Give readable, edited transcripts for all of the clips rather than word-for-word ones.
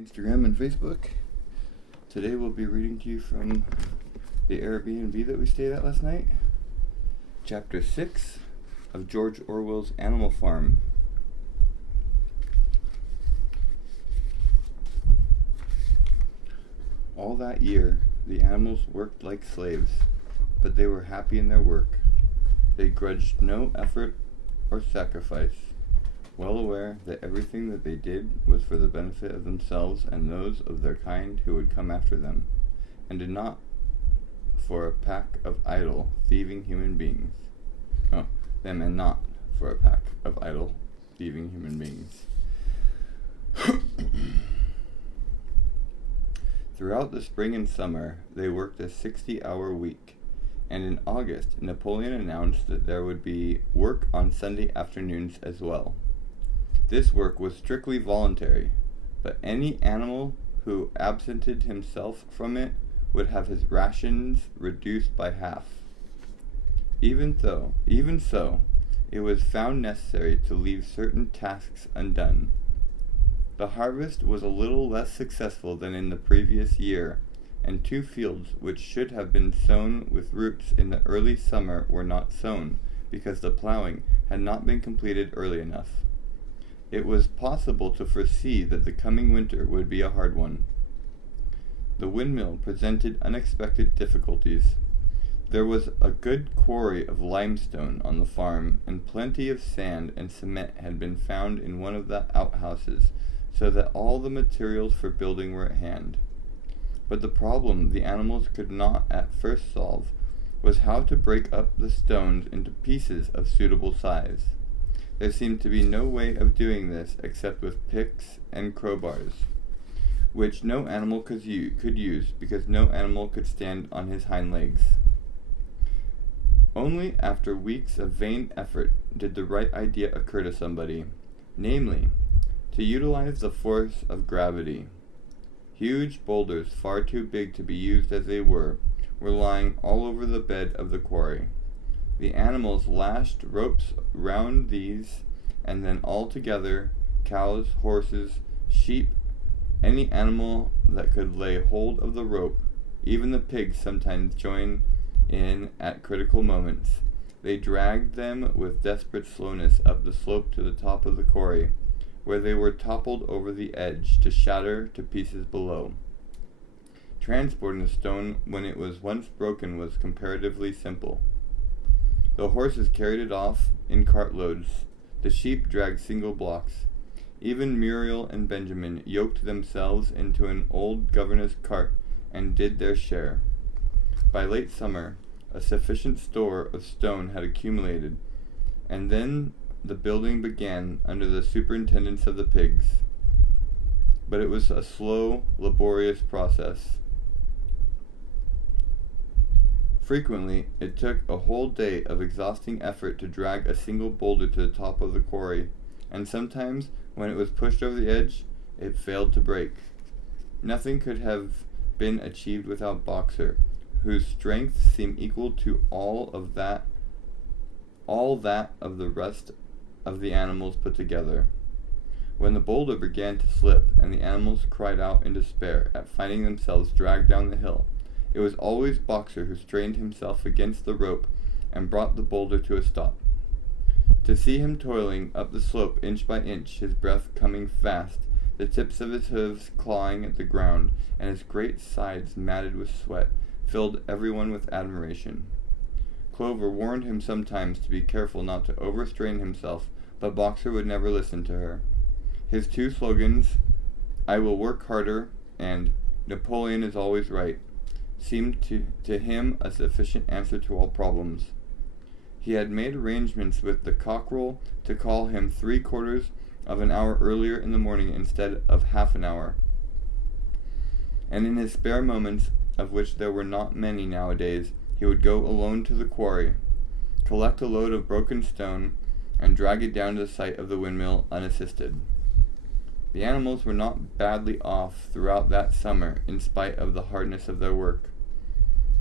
Instagram and Facebook. Today we'll be reading to you from the Air B&B that we stayed at last night. Chapter 6 of George Orwell's Animal Farm. All that year, the animals worked like slaves, but they were happy in their work. They grudged no effort or sacrifice, well aware that everything that they did was for the benefit of themselves and those of their kind who would come after them, and did not for a pack of idle, thieving human beings. And not for a pack of idle, thieving human beings. Throughout the spring and summer, they worked a 60-hour week, and in August, Napoleon announced that there would be work on Sunday afternoons as well. This work was strictly voluntary, but any animal who absented himself from it would have his rations reduced by half. Even so, it was found necessary to leave certain tasks undone. The harvest was a little less successful than in the previous year, and 2 fields which should have been sown with roots in the early summer were not sown, because the plowing had not been completed early enough. It was possible to foresee that the coming winter would be a hard one. The windmill presented unexpected difficulties. There was a good quarry of limestone on the farm, and plenty of sand and cement had been found in one of the outhouses, so that all the materials for building were at hand. But the problem the animals could not at first solve was how to break up the stones into pieces of suitable size. There seemed to be no way of doing this except with picks and crowbars, which no animal could use because no animal could stand on his hind legs. Only after weeks of vain effort did the right idea occur to somebody, namely, to utilize the force of gravity. Huge boulders, far too big to be used as they were lying all over the bed of the quarry. The animals lashed ropes round these, and then all together, cows, horses, sheep, any animal that could lay hold of the rope, even the pigs sometimes joined in at critical moments. They dragged them with desperate slowness up the slope to the top of the quarry, where they were toppled over the edge to shatter to pieces below. Transporting the stone when it was once broken was comparatively simple. The horses carried it off in cartloads. The sheep dragged single blocks. Even Muriel and Benjamin yoked themselves into an old governess cart and did their share. By late summer, a sufficient store of stone had accumulated, and then the building began under the superintendence of the pigs. But it was a slow, laborious process. Frequently, it took a whole day of exhausting effort to drag a single boulder to the top of the quarry, and sometimes, when it was pushed over the edge, it failed to break. Nothing could have been achieved without Boxer, whose strength seemed equal to all that of the rest of the animals put together. When the boulder began to slip, and the animals cried out in despair at finding themselves dragged down the hill, it was always Boxer who strained himself against the rope and brought the boulder to a stop. To see him toiling up the slope inch by inch, his breath coming fast, the tips of his hooves clawing at the ground, and his great sides matted with sweat, filled everyone with admiration. Clover warned him sometimes to be careful not to overstrain himself, but Boxer would never listen to her. His 2 slogans, "I will work harder" and "Napoleon is always right," seemed to him a sufficient answer to all problems. He had made arrangements with the cockerel to call him 3/4 of an hour earlier in the morning instead of half an hour. And in his spare moments, of which there were not many nowadays, he would go alone to the quarry, collect a load of broken stone, and drag it down to the site of the windmill unassisted. The animals were not badly off throughout that summer, in spite of the hardness of their work.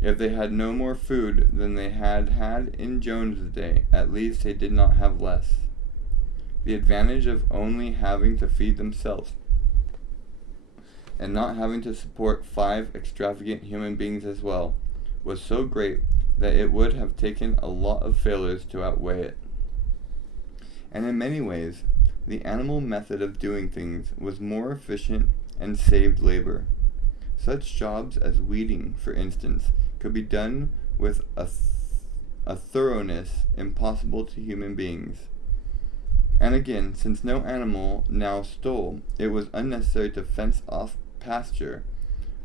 If they had no more food than they had had in Jones's day, at least they did not have less. The advantage of only having to feed themselves and not having to support 5 extravagant human beings as well, was so great that it would have taken a lot of failures to outweigh it. And in many ways, the animal method of doing things was more efficient and saved labor. Such jobs as weeding, for instance, could be done with a thoroughness impossible to human beings. And again, since no animal now stole, it was unnecessary to fence off pasture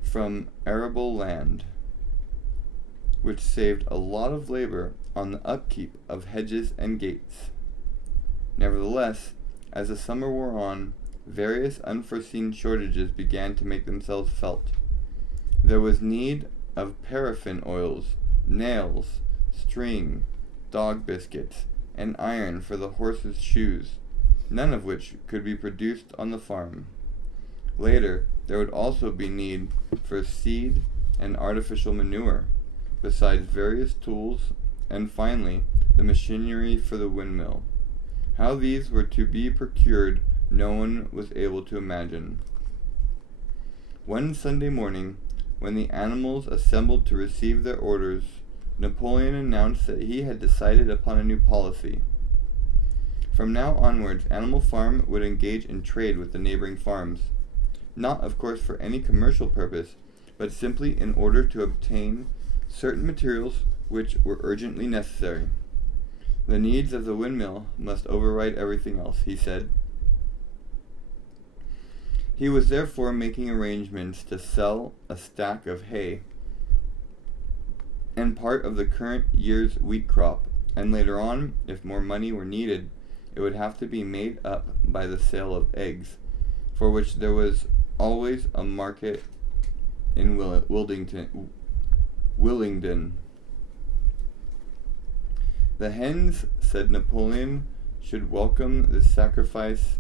from arable land, which saved a lot of labor on the upkeep of hedges and gates. Nevertheless, as the summer wore on, various unforeseen shortages began to make themselves felt. There was need of paraffin oils, nails, string, dog biscuits, and iron for the horses' shoes, none of which could be produced on the farm. Later, there would also be need for seed and artificial manure, besides various tools, and finally, the machinery for the windmill. How these were to be procured, no one was able to imagine. One Sunday morning, when the animals assembled to receive their orders, Napoleon announced that he had decided upon a new policy. From now onwards, Animal Farm would engage in trade with the neighboring farms, not, of course, for any commercial purpose, but simply in order to obtain certain materials which were urgently necessary. The needs of the windmill must override everything else, he said. He was therefore making arrangements to sell a stack of hay and part of the current year's wheat crop, and later on, if more money were needed, it would have to be made up by the sale of eggs, for which there was always a market in Willingdon. The hens, said Napoleon, should welcome this sacrifice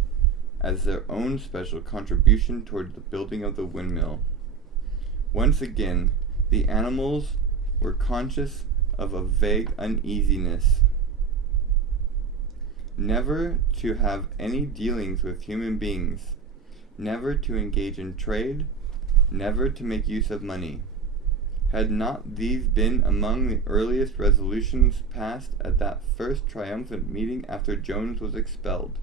as their own special contribution toward the building of the windmill. Once again, the animals were conscious of a vague uneasiness. Never to have any dealings with human beings, never to engage in trade, never to make use of money. Had not these been among the earliest resolutions passed at that first triumphant meeting after Jones was expelled?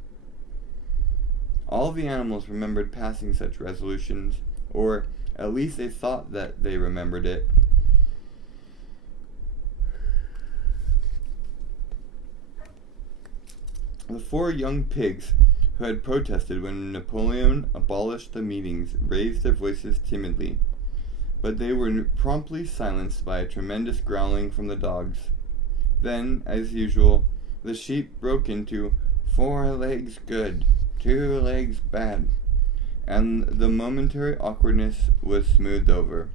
All the animals remembered passing such resolutions, or at least they thought that they remembered it. The 4 young pigs who had protested when Napoleon abolished the meetings raised their voices timidly, but they were promptly silenced by a tremendous growling from the dogs. Then, as usual, the sheep broke into 4 legs good, 2 legs bad, and the momentary awkwardness was smoothed over.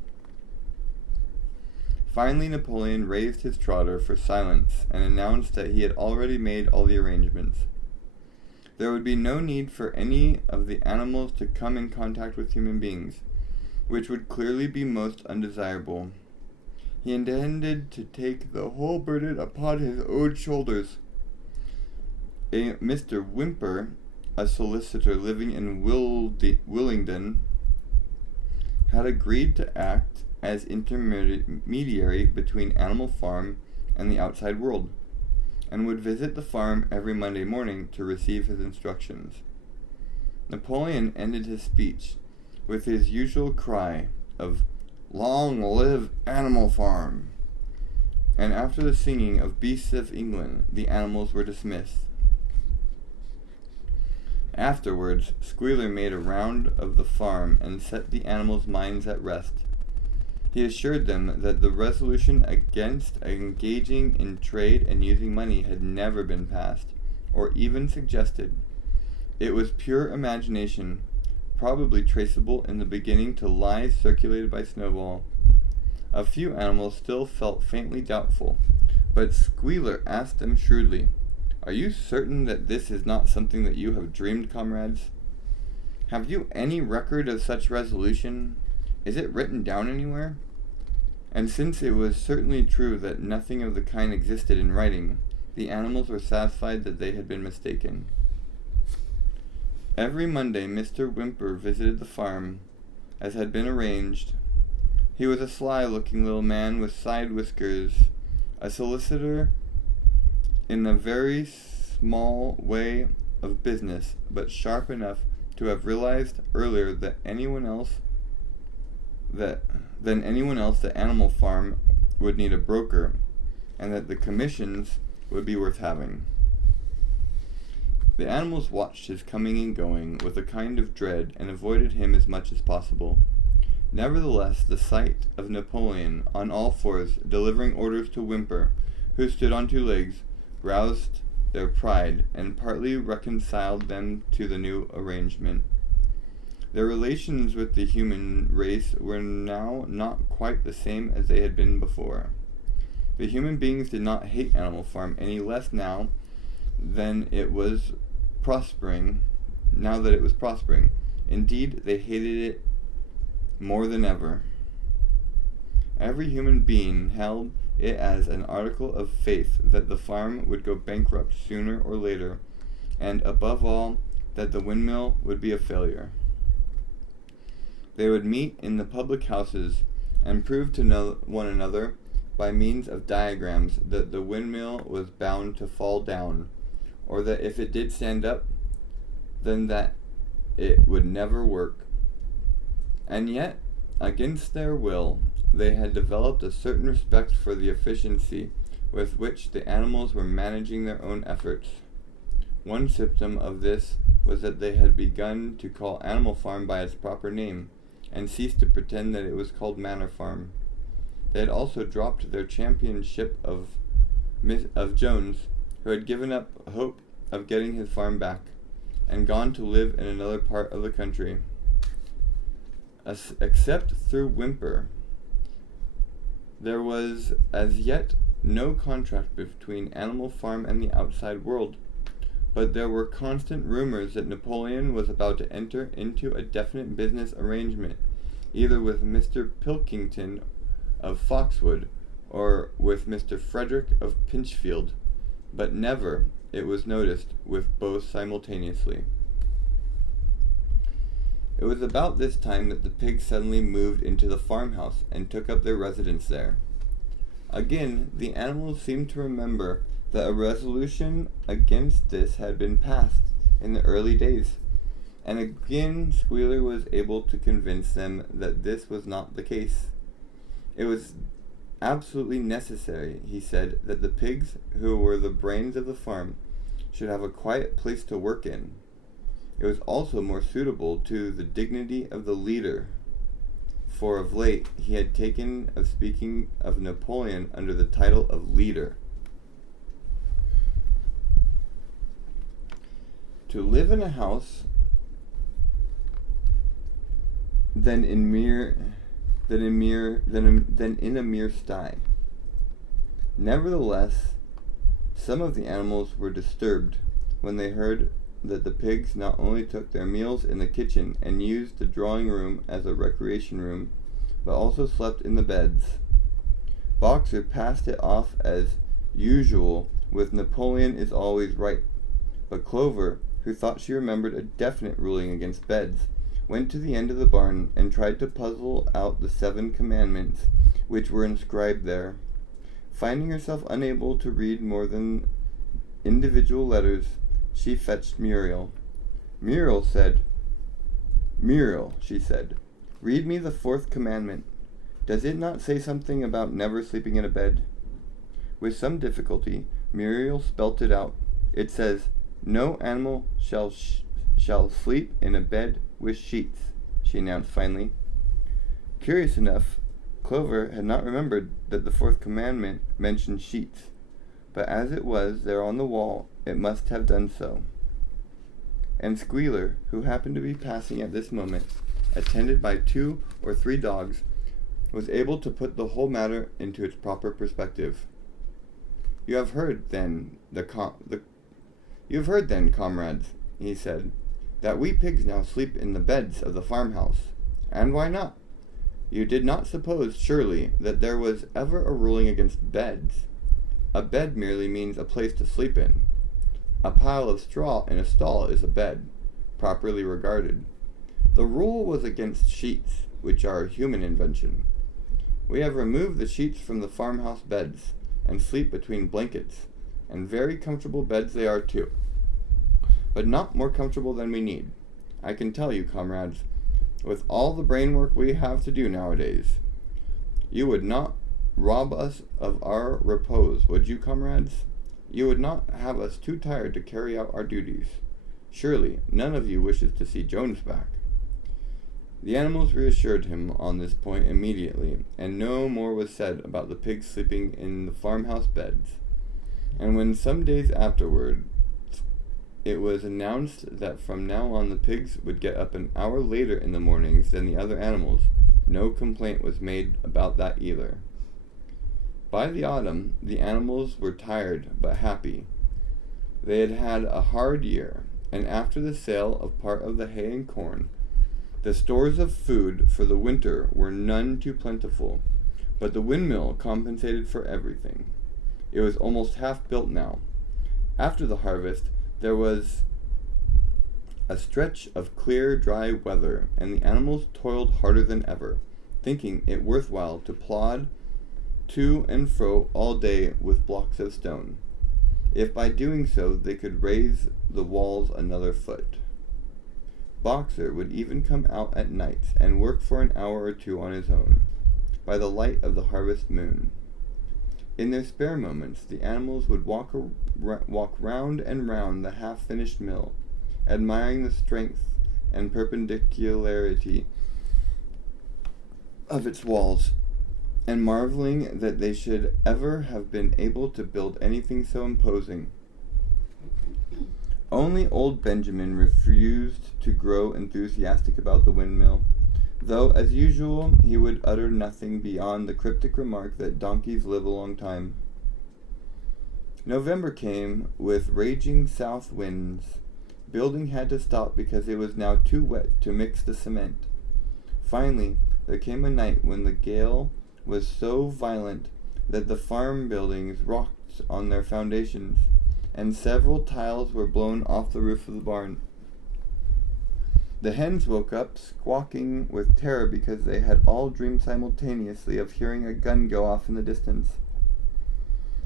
Finally, Napoleon raised his trotter for silence and announced that he had already made all the arrangements. There would be no need for any of the animals to come in contact with human beings, which would clearly be most undesirable. He intended to take the whole burden upon his own shoulders. Mr. Whymper, a solicitor living in Willingdon, had agreed to act as intermediary between Animal Farm and the outside world, and would visit the farm every Monday morning to receive his instructions. Napoleon ended his speech with his usual cry of "Long live Animal Farm!" and after the singing of Beasts of England, the animals were dismissed. Afterwards, Squealer made a round of the farm and set the animals' minds at rest. He assured them that the resolution against engaging in trade and using money had never been passed, or even suggested. It was pure imagination, probably traceable in the beginning to lies circulated by Snowball. A few animals still felt faintly doubtful, but Squealer asked them shrewdly, "Are you certain that this is not something that you have dreamed, comrades? Have you any record of such resolution? Is it written down anywhere?" And since it was certainly true that nothing of the kind existed in writing, the animals were satisfied that they had been mistaken. Every Monday Mr. Whymper visited the farm, as had been arranged. He was a sly-looking little man with side whiskers, a solicitor in a very small way of business, but sharp enough to have realized earlier than anyone else that Animal Farm would need a broker, and that the commissions would be worth having. The animals watched his coming and going with a kind of dread, and avoided him as much as possible. Nevertheless, the sight of Napoleon, on all fours, delivering orders to Whymper, who stood on two legs, roused their pride, and partly reconciled them to the new arrangement. Their relations with the human race were now not quite the same as they had been before. The human beings did not hate Animal Farm any less now that it was prospering. Indeed, they hated it more than ever. Every human being held it as an article of faith that the farm would go bankrupt sooner or later, and above all, that the windmill would be a failure. They would meet in the public houses and prove to one another by means of diagrams that the windmill was bound to fall down, or that if it did stand up, then that it would never work. And yet, against their will, they had developed a certain respect for the efficiency with which the animals were managing their own efforts. One symptom of this was that they had begun to call Animal Farm by its proper name, and ceased to pretend that it was called Manor Farm. They had also dropped their championship of Jones, who had given up hope of getting his farm back, and gone to live in another part of the country. Except through Whymper, there was as yet no contract between Animal Farm and the outside world, but there were constant rumors that Napoleon was about to enter into a definite business arrangement, either with Mr. Pilkington of Foxwood or with Mr. Frederick of Pinchfield, but never, it was noticed, with both simultaneously. It was about this time that the pigs suddenly moved into the farmhouse and took up their residence there. Again, the animals seemed to remember that a resolution against this had been passed in the early days, and again Squealer was able to convince them that this was not the case. It was absolutely necessary, he said, that the pigs, who were the brains of the farm, should have a quiet place to work in. It was also more suitable to the dignity of the leader, for of late he had taken of speaking of Napoleon under the title of leader. To live in a house than in a mere sty. Nevertheless, some of the animals were disturbed when they heard that the pigs not only took their meals in the kitchen and used the drawing room as a recreation room, but also slept in the beds. Boxer passed it off as usual with Napoleon is always right, but Clover, who thought she remembered a definite ruling against beds, went to the end of the barn and tried to puzzle out the 7 commandments which were inscribed there. Finding herself unable to read more than individual letters, she fetched Muriel. Muriel, she said, read me the 4th commandment. Does it not say something about never sleeping in a bed? With some difficulty, Muriel spelt it out. It says, no animal shall sleep in a bed with sheets, she announced finally. Curious enough, Clover had not remembered that the 4th commandment mentioned sheets, but as it was there on the wall, it must have done so. And Squealer, who happened to be passing at this moment, attended by 2 or 3 dogs, was able to put the whole matter into its proper perspective. You have heard then, comrades, he said, that we pigs now sleep in the beds of the farmhouse. And why not? You did not suppose, surely, that there was ever a ruling against beds. A bed merely means a place to sleep in. A pile of straw in a stall is a bed, properly regarded. The rule was against sheets, which are human invention. We have removed the sheets from the farmhouse beds, and sleep between blankets, and very comfortable beds they are too. But not more comfortable than we need. I can tell you, comrades, with all the brain work we have to do nowadays, you would not rob us of our repose, would you, comrades? You would not have us too tired to carry out our duties. Surely none of you wishes to see Jones back. The animals reassured him on this point immediately, and no more was said about the pigs sleeping in the farmhouse beds. And when some days afterward it was announced that from now on the pigs would get up an hour later in the mornings than the other animals, no complaint was made about that either. By the autumn, the animals were tired but happy. They had had a hard year, and after the sale of part of the hay and corn, the stores of food for the winter were none too plentiful, but the windmill compensated for everything. It was almost half built now. After the harvest, there was a stretch of clear, dry weather, and the animals toiled harder than ever, thinking it worthwhile to plod to and fro all day with blocks of stone, if by doing so they could raise the walls another foot. Boxer would even come out at nights and work for an hour or two on his own, by the light of the harvest moon. In their spare moments, the animals would walk round and round the half-finished mill, admiring the strength and perpendicularity of its walls, and marveling that they should ever have been able to build anything so imposing. Only old Benjamin refused to grow enthusiastic about the windmill, though, as usual, he would utter nothing beyond the cryptic remark that donkeys live a long time. November came with raging south winds. Building had to stop because it was now too wet to mix the cement. Finally, there came a night when the gale was so violent that the farm buildings rocked on their foundations, and several tiles were blown off the roof of the barn. The hens woke up, squawking with terror because they had all dreamed simultaneously of hearing a gun go off in the distance.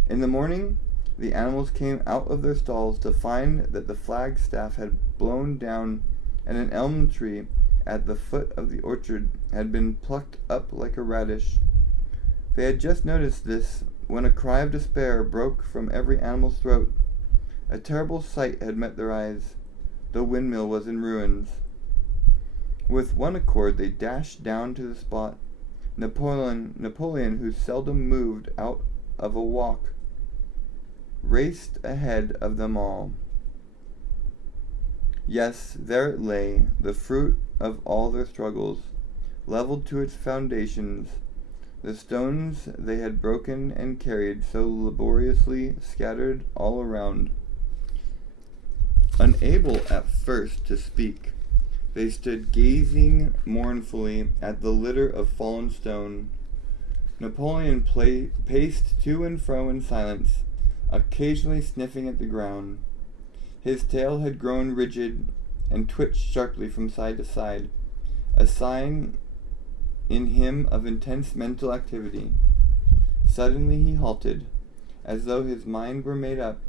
In the morning, the animals came out of their stalls to find that the flagstaff had blown down and an elm tree at the foot of the orchard had been plucked up like a radish. They had just noticed this when a cry of despair broke from every animal's throat. A terrible sight had met their eyes. The windmill was in ruins. With one accord they dashed down to the spot. Napoleon, who seldom moved out of a walk, raced ahead of them all. Yes, there it lay, the fruit of all their struggles, leveled to its foundations, the stones they had broken and carried so laboriously scattered all around. Unable at first to speak, they stood gazing mournfully at the litter of fallen stone. Napoleon paced to and fro in silence, occasionally sniffing at the ground. His tail had grown rigid and twitched sharply from side to side, a sign in him of intense mental activity. Suddenly he halted, as though his mind were made up.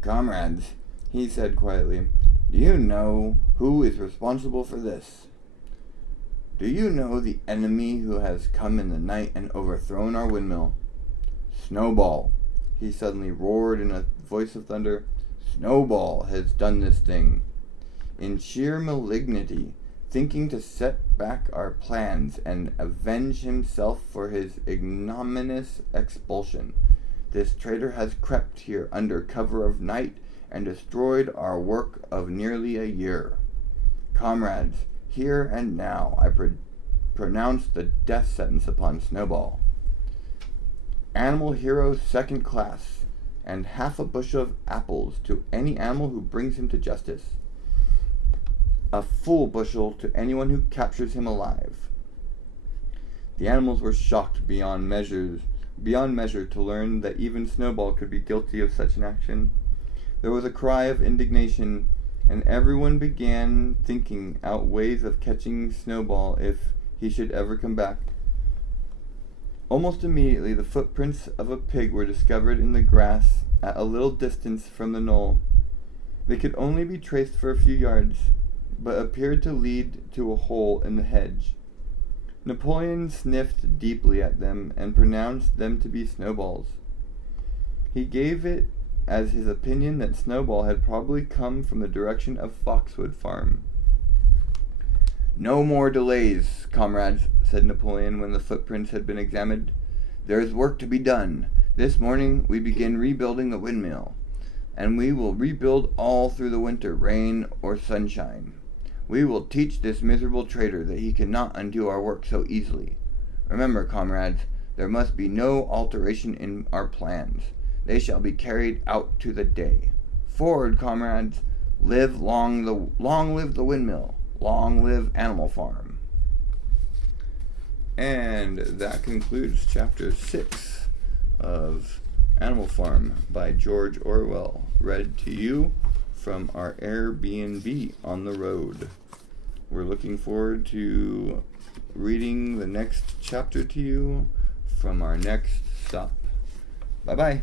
"Comrades," he said quietly, "do you know who is responsible for this? Do you know the enemy who has come in the night and overthrown our windmill? Snowball," he suddenly roared in a voice of thunder. "Snowball has done this thing. In sheer malignity, thinking to set back our plans and avenge himself for his ignominious expulsion, this traitor has crept here under cover of night and destroyed our work of nearly a year. Comrades, here and now I pronounce the death sentence upon Snowball. Animal hero second class, and half a bushel of apples to any animal who brings him to justice. A full bushel to anyone who captures him alive." The animals were shocked beyond measure to learn that even Snowball could be guilty of such an action. There was a cry of indignation, and everyone began thinking out ways of catching Snowball if he should ever come back. Almost immediately, the footprints of a pig were discovered in the grass at a little distance from the knoll. They could only be traced for a few yards, but appeared to lead to a hole in the hedge. Napoleon sniffed deeply at them and pronounced them to be Snowballs. He gave it as his opinion that Snowball had probably come from the direction of Foxwood Farm. "No more delays, comrades," said Napoleon when the footprints had been examined. "There is work to be done. This morning we begin rebuilding the windmill, and we will rebuild all through the winter, rain or sunshine. We will teach this miserable traitor that he cannot undo our work so easily. Remember, comrades, there must be no alteration in our plans. They shall be carried out to the day. Forward, comrades! Long live the windmill! Long live Animal Farm!" And that concludes Chapter 6 of Animal Farm by George Orwell, read to you from our Air B&B on the road. We're looking forward to reading the next chapter to you from our next stop. Bye-bye.